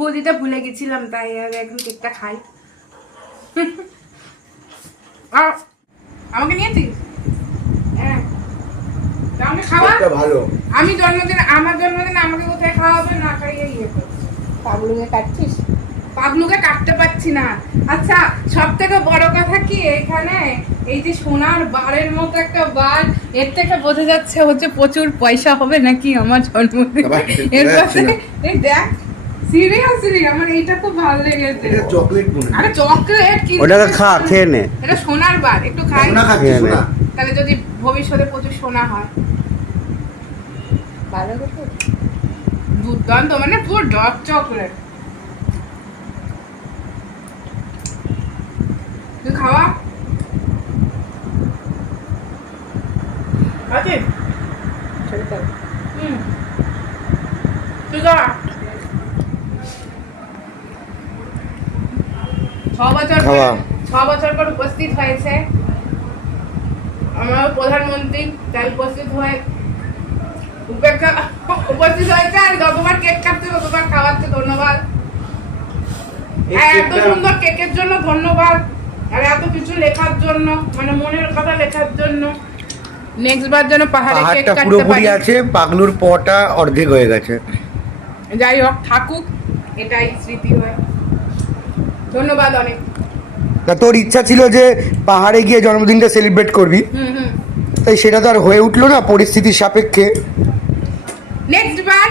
ফুল দিতে ভুলে গেছিলাম, তাই আর এখন কেকটা খাই। আমাকে নিয়েছিস? হ্যাঁ, আমাকে খাওয়া ভালো। আমি আমার জন্মদিন আমাকে কোথায় খাওয়াবে না খাইয়ে ইয়ে করছি। পাগলুকে কাটছিস? পাগলুকে কাটতে পারছি না। আচ্ছা, সব থেকে বড় কথা কি, এখানে এই যে সোনার বারের মতো একটা বার, এর থেকে বোঝা যাচ্ছে হচ্ছে প্রচুর পয়সা হবে নাকি আমার জন্মদিন। এর পাশে এই দেখ, সিরিয়াসলি আমার এইটা খুব ভালো লেগেছে। এটা চকলেট মনে হয়। আরে চকলেট কি, ওটাকে খা, খেয়ে নে। এটা সোনার বার, একটু খাই। সোনা খাচ্ছিস সোনা? তাহলে যদি ভবিষ্যতে প্রচুর সোনা হয়। ভালো কথা। দুর্দান্ত, মানে পুরো ডার্ক চকলেট। তুই খাওয়া আছে? তুই খাওয়া। 6 বছর পর উপস্থিত হয়েছে আমার প্রধানমন্ত্রী, তাই উপস্থিত হয়েছে। আর যতবার কেক কাটছে ততবার খাওয়াচ্ছে, ধন্যবাদ। এত সুন্দর কেকের জন্য ধন্যবাদ, আর এত কিছু লেখার জন্য, মানে মনের কথা লেখার জন্য। নেক্সট বার যেন পাহাড়ে কেক পাহাড়টা কাটতে পুরোপুরি পারি। আছে, পাগলুর পটা অর্ধেক হয়ে গেছে। যাই হোক, থাকুক, এটাই স্মৃতি হয়। ধন্যবাদ অনেক। তা তোর ইচ্ছা ছিল যে পাহাড়ে গিয়ে জন্মদিনটা সেলিব্রেট করবি, তাই সেটা তো আর হয়ে উঠলো না পরিস্থিতির সাপেক্ষে। নেক্সট বার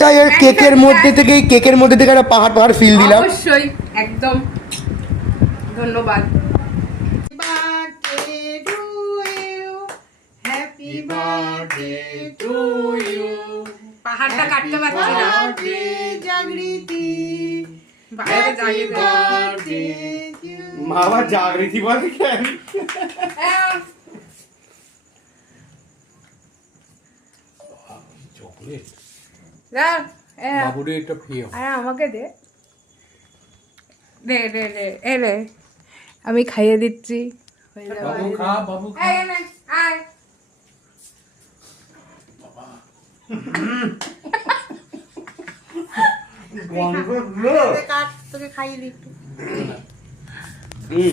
তাই আর কেকের মধ্যে থেকে একটা পাহাড় পাহাড় ফিল দিলাম। অবশ্যই, একদম ধন্যবাদ। পাহাড়টা কাটতে পারছি না। মা আবার জাগৃতি বলে কেন? চকলেট বাবুরে একটা প্রিয়। আরে আমাকে দে দে দে দে, এ রে, আমি খাইয়ে দিচ্ছি। বাবু খা, বাবু খা। এই নে, আয়। তোকে খাইয়ে দিই একটু।